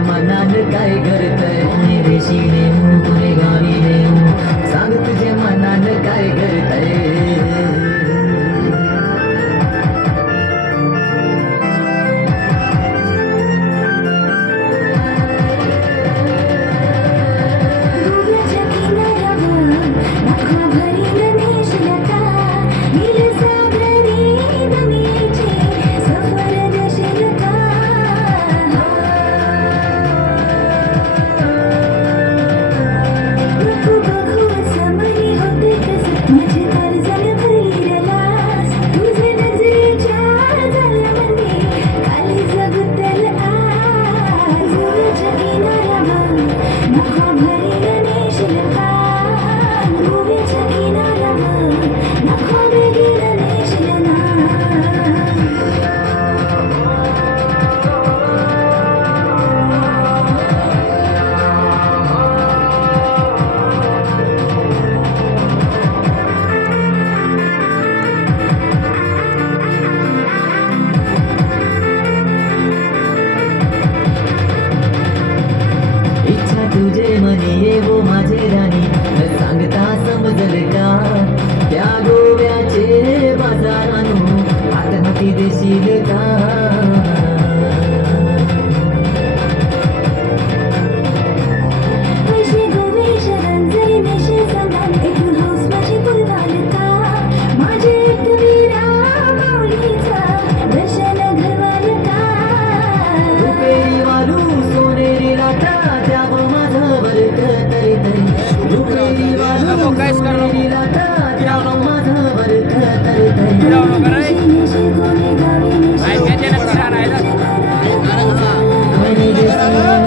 मनात काय करतय रेशीने गावीने सांग तुझे मनात काय करतय 也愿你十年怀 तुझे मनी येवो माझे राणी सांगता समजल का? त्या गोव्याचे बाजारानू आत्महती देशील का? Yeah.